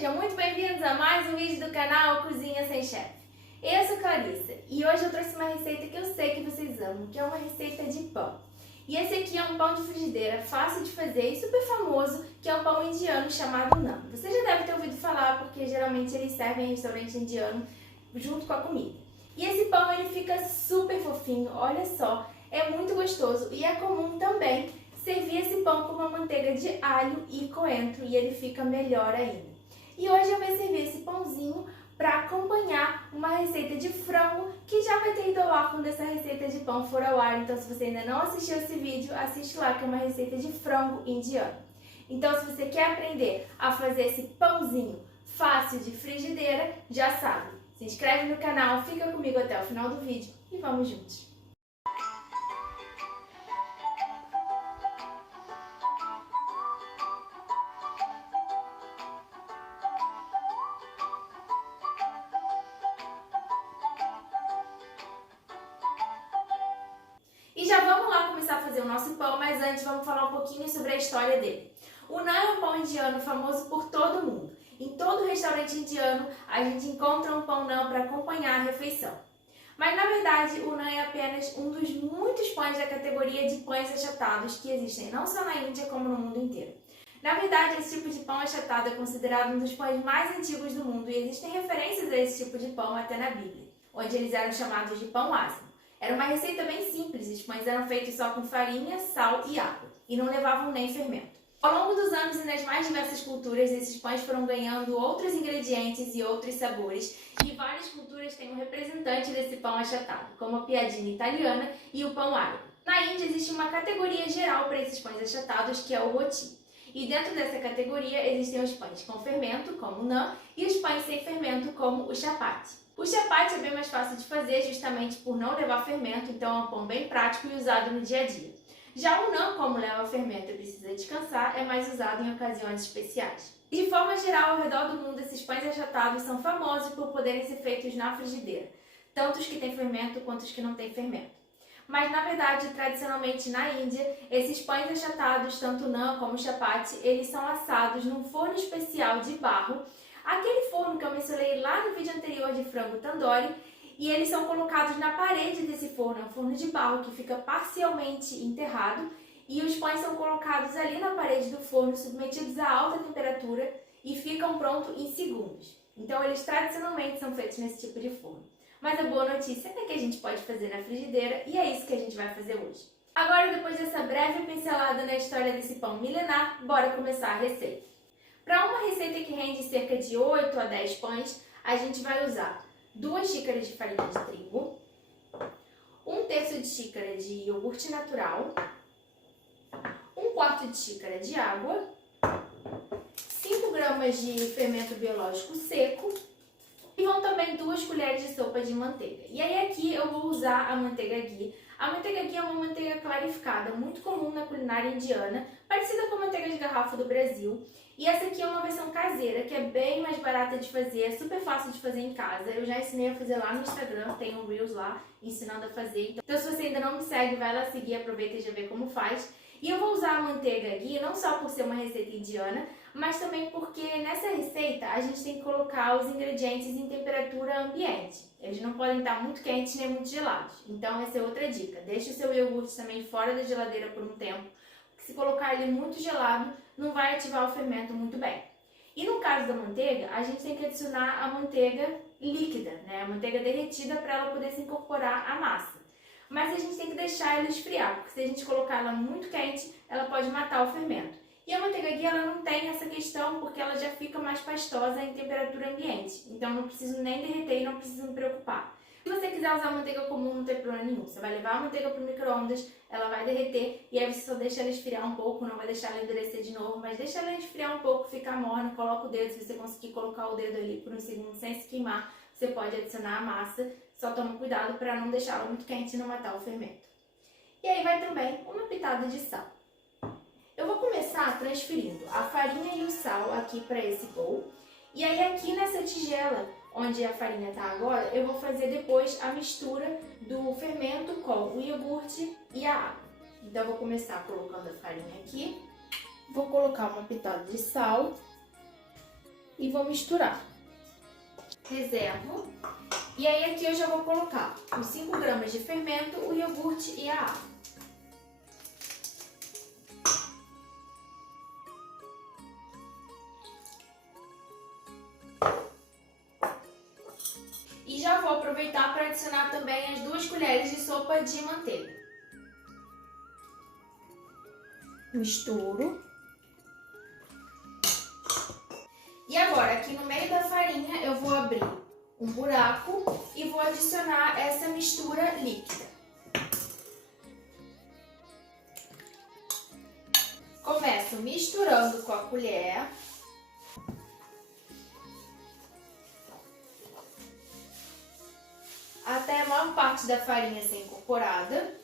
sejam muito bem-vindos a mais um vídeo do canal Cozinha Sem Chefe. Eu sou Clarissa e hoje eu trouxe uma receita que eu sei que vocês amam, que é uma receita de pão. E esse aqui é um pão de frigideira fácil de fazer e super famoso, que é um pão indiano chamado naan. Você já deve ter ouvido falar porque geralmente eles servem em restaurante indiano junto com a comida. E esse pão ele fica super fofinho, olha só, é muito gostoso e é comum também servir esse pão com uma manteiga de alho e coentro e ele fica melhor ainda. E hoje eu vou servir esse pãozinho para acompanhar uma receita de frango que já vai ter ido ao ar quando essa receita de pão for ao ar. Então, se você ainda não assistiu esse vídeo, assiste lá, que é uma receita de frango indiano. Então, se você quer aprender a fazer esse pãozinho fácil de frigideira, já sabe. Se inscreve no canal, fica comigo até o final do vídeo e vamos juntos! E já vamos lá começar a fazer o nosso pão, mas antes vamos falar um pouquinho sobre a história dele. O naan é um pão indiano famoso por todo mundo. Em todo restaurante indiano a gente encontra um pão naan para acompanhar a refeição. Mas na verdade o naan é apenas um dos muitos pães da categoria de pães achatados que existem não só na Índia como no mundo inteiro. Na verdade, esse tipo de pão achatado é considerado um dos pães mais antigos do mundo e existem referências a esse tipo de pão até na Bíblia, onde eles eram chamados de pão asmo. Era uma receita bem simples, os pães eram feitos só com farinha, sal e água, e não levavam nem fermento. Ao longo dos anos e nas mais diversas culturas, esses pães foram ganhando outros ingredientes e outros sabores, e várias culturas têm um representante desse pão achatado, como a piadina italiana e o pão árabe. Na Índia existe uma categoria geral para esses pães achatados, que é o roti. E dentro dessa categoria existem os pães com fermento, como o naan, e os pães sem fermento, como o chapati. O chapati é bem mais fácil de fazer justamente por não levar fermento, então é um pão bem prático e usado no dia a dia. Já o naan, como leva fermento e precisa descansar, é mais usado em ocasiões especiais. De forma geral, ao redor do mundo, esses pães achatados são famosos por poderem ser feitos na frigideira, tanto os que têm fermento quanto os que não têm fermento. Mas, na verdade, tradicionalmente na Índia, esses pães achatados, tanto o naan como o chapati, eles são assados num forno especial de barro, aquele forno que eu mencionei lá no vídeo anterior de frango tandoori, e eles são colocados na parede desse forno, é um forno de barro que fica parcialmente enterrado, e os pães são colocados ali na parede do forno, submetidos a alta temperatura, e ficam prontos em segundos. Então, eles tradicionalmente são feitos nesse tipo de forno. Mas a boa notícia é que a gente pode fazer na frigideira e é isso que a gente vai fazer hoje. Agora, depois dessa breve pincelada na história desse pão milenar, bora começar a receita. Para uma receita que rende cerca de 8 a 10 pães, a gente vai usar 2 xícaras de farinha de trigo, 1/3 de xícara de iogurte natural, 1/4 de xícara de água, 5 gramas de fermento biológico seco, e vão também 2 colheres de sopa de manteiga. E aí aqui eu vou usar a manteiga ghee. A manteiga ghee é uma manteiga clarificada, muito comum na culinária indiana, parecida com a manteiga de garrafa do Brasil. E essa aqui é uma versão caseira, que é bem mais barata de fazer, é super fácil de fazer em casa. Eu já ensinei a fazer lá no Instagram, tem um Reels lá ensinando a fazer. Então se você ainda não me segue, vai lá seguir, aproveita e já vê como faz. E eu vou usar a manteiga ghee não só por ser uma receita indiana, mas também porque nessa receita a gente tem que colocar os ingredientes em temperatura ambiente. Eles não podem estar muito quentes nem muito gelados. Então essa é outra dica. Deixe o seu iogurte também fora da geladeira por um tempo, porque se colocar ele muito gelado, não vai ativar o fermento muito bem. E no caso da manteiga, a gente tem que adicionar a manteiga líquida, né? A manteiga derretida para ela poder se incorporar à massa. Mas a gente tem que deixar ela esfriar, porque se a gente colocar ela muito quente, ela pode matar o fermento. E a manteiga ghee ela não tem essa questão, porque ela já fica mais pastosa em temperatura ambiente. Então não preciso nem derreter e não preciso me preocupar. Se você quiser usar manteiga comum, não tem problema nenhum. Você vai levar a manteiga para o micro-ondas, ela vai derreter e aí você só deixa ela esfriar um pouco, não vai deixar ela endurecer de novo, mas deixa ela esfriar um pouco, ficar morna, coloca o dedo, se você conseguir colocar o dedo ali por um segundo sem se queimar, você pode adicionar a massa, só toma cuidado para não deixá-la muito quente e não matar o fermento. E aí vai também uma pitada de sal. Eu vou começar transferindo a farinha e o sal aqui para esse bowl, e aí aqui nessa tigela onde a farinha está agora, eu vou fazer depois a mistura do fermento com o iogurte e a água. Então eu vou começar colocando a farinha aqui, vou colocar uma pitada de sal e vou misturar. Reservo. E aí aqui eu já vou colocar os 5 gramas de fermento, o iogurte e a água. E já vou aproveitar para adicionar também as 2 colheres de sopa de manteiga. Misturo. E agora, aqui no meio da farinha, eu vou abrir um buraco e vou adicionar essa mistura líquida. Começo misturando com a colher. Até a maior parte da farinha ser incorporada.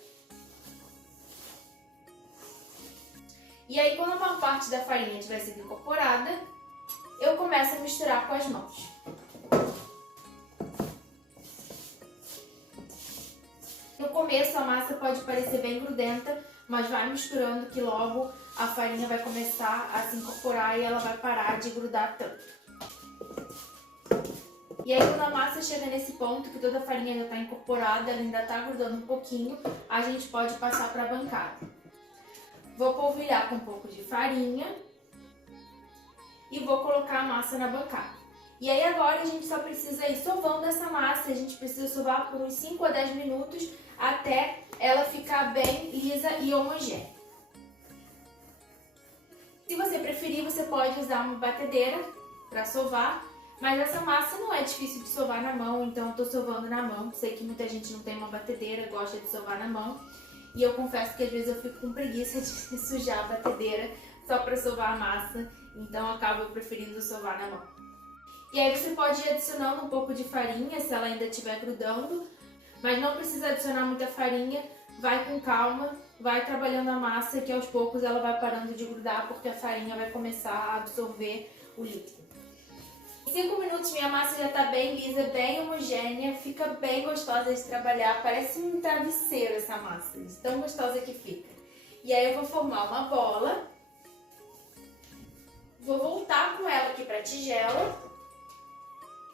E aí, quando a maior parte da farinha tiver sido incorporada, eu começo a misturar com as mãos. No começo a massa pode parecer bem grudenta, mas vai misturando que logo a farinha vai começar a se incorporar e ela vai parar de grudar tanto. E aí quando a massa chega nesse ponto que toda a farinha já está incorporada, ela ainda está grudando um pouquinho, a gente pode passar para a bancada. Vou polvilhar com um pouco de farinha e vou colocar a massa na bancada. E aí agora a gente só precisa ir sovando essa massa, a gente precisa sovar por uns 5 a 10 minutos até ela ficar bem lisa e homogênea. Se você preferir, você pode usar uma batedeira para sovar, mas essa massa não é difícil de sovar na mão, então eu estou sovando na mão. Sei que muita gente não tem uma batedeira, gosta de sovar na mão, e eu confesso que às vezes eu fico com preguiça de sujar a batedeira só para sovar a massa, então eu acabo preferindo sovar na mão. E aí você pode ir adicionando um pouco de farinha se ela ainda estiver grudando, mas não precisa adicionar muita farinha, vai com calma, vai trabalhando a massa que aos poucos ela vai parando de grudar porque a farinha vai começar a absorver o líquido. Em 5 minutos minha massa já está bem lisa, bem homogênea, fica bem gostosa de trabalhar, parece um travesseiro essa massa, de tão gostosa que fica. E aí eu vou formar uma bola, vou voltar com ela aqui para a tigela.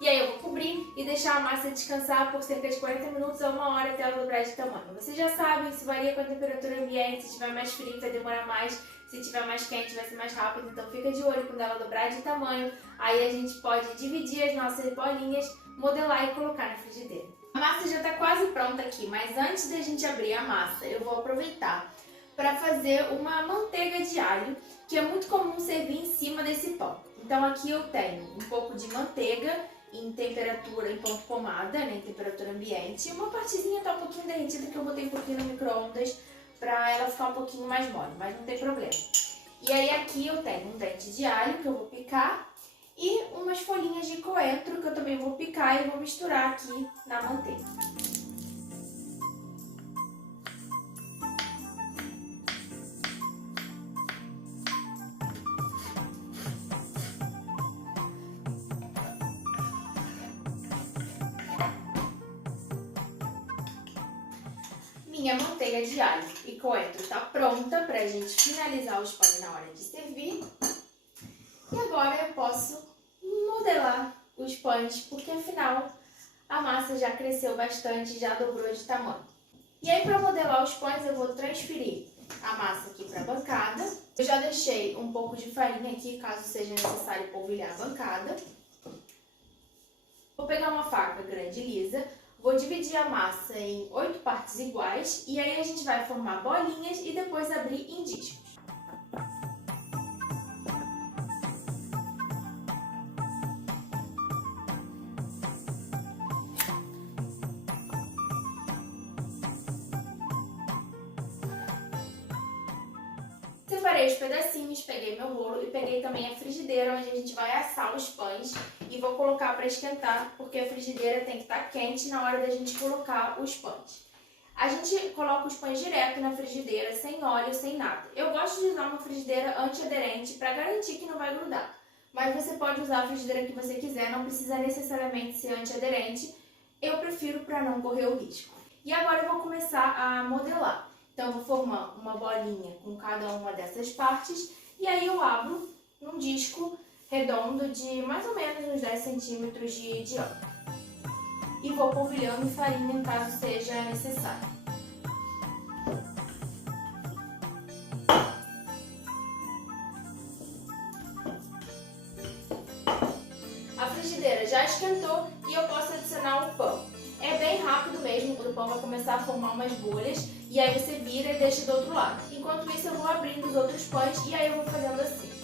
E aí eu vou cobrir e deixar a massa descansar por cerca de 40 minutos a 1 hora até ela dobrar de tamanho. Vocês já sabem, isso varia com a temperatura ambiente, se tiver mais frio vai demorar mais, se tiver mais quente vai ser mais rápido, então fica de olho quando ela dobrar de tamanho. Aí a gente pode dividir as nossas bolinhas, modelar e colocar na frigideira. A massa já está quase pronta aqui, mas antes da gente abrir a massa, eu vou aproveitar para fazer uma manteiga de alho, que é muito comum servir em cima desse pão. Então aqui eu tenho um pouco de manteiga em temperatura, em ponto pomada, né, em temperatura ambiente. Uma partezinha está um pouquinho derretida que eu botei um pouquinho no micro-ondas para ela ficar um pouquinho mais mole, mas não tem problema. E aí aqui eu tenho um dente de alho que eu vou picar e umas folhinhas de coentro que eu também vou picar e vou misturar aqui na manteiga. Minha manteiga de alho e coentro está pronta para a gente finalizar os pães na hora de servir. E agora eu posso modelar os pães, porque afinal a massa já cresceu bastante, já dobrou de tamanho. E aí para modelar os pães eu vou transferir a massa aqui para a bancada. Eu já deixei um pouco de farinha aqui, caso seja necessário polvilhar a bancada. Vou pegar uma faca grande e lisa. Vou dividir a massa em 8 partes iguais e aí a gente vai formar bolinhas e depois abrir em discos. Separei os pedacinhos, peguei meu rolo e peguei também a frigideira onde a gente vai assar os pães e vou colocar para esquentar, porque a frigideira tem que estar quente na hora da gente colocar os pães. A gente coloca os pães direto na frigideira, sem óleo, sem nada. Eu gosto de usar uma frigideira antiaderente para garantir que não vai grudar, mas você pode usar a frigideira que você quiser, não precisa necessariamente ser antiaderente. Eu prefiro para não correr o risco. E agora eu vou começar a modelar. Então eu vou formar uma bolinha com cada uma dessas partes e aí eu abro num disco redondo de mais ou menos uns 10 centímetros de diâmetro. E vou polvilhando farinha caso seja necessário. A frigideira já esquentou e eu posso adicionar o pão. É bem rápido mesmo, o pão vai começar a formar umas bolhas e aí você vira e deixa do outro lado. Enquanto isso eu vou abrindo os outros pães e aí eu vou fazendo assim.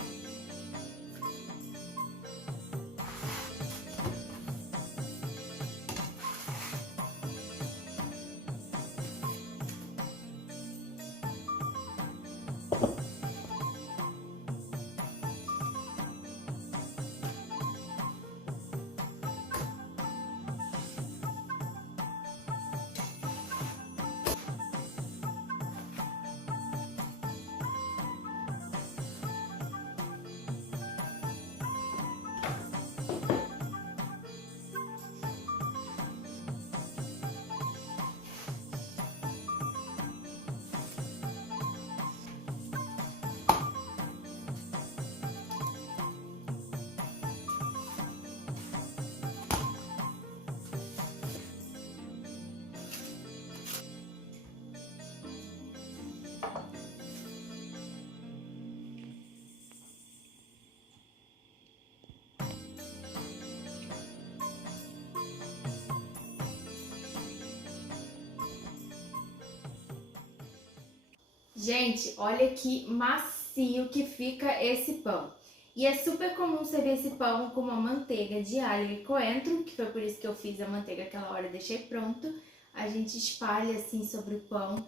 Gente, olha que macio que fica esse pão. E é super comum servir esse pão com uma manteiga de alho e coentro, que foi por isso que eu fiz a manteiga aquela hora e deixei pronto. A gente espalha assim sobre o pão.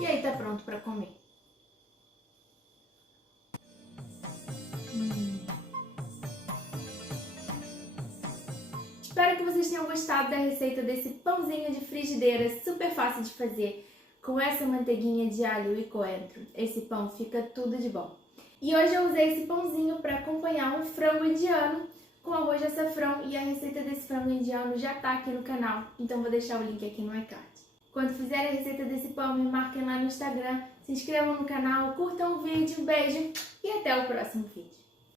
E aí tá pronto para comer. Espero que vocês tenham gostado da receita desse pãozinho de frigideira, super fácil de fazer, com essa manteiguinha de alho e coentro. Esse pão fica tudo de bom. E hoje eu usei esse pãozinho para acompanhar um frango indiano com arroz de açafrão, e a receita desse frango indiano já tá aqui no canal, então vou deixar o link aqui no iCard. Quando fizerem a receita desse pão, me marquem lá no Instagram, se inscrevam no canal, curtam o vídeo, um beijo e até o próximo vídeo.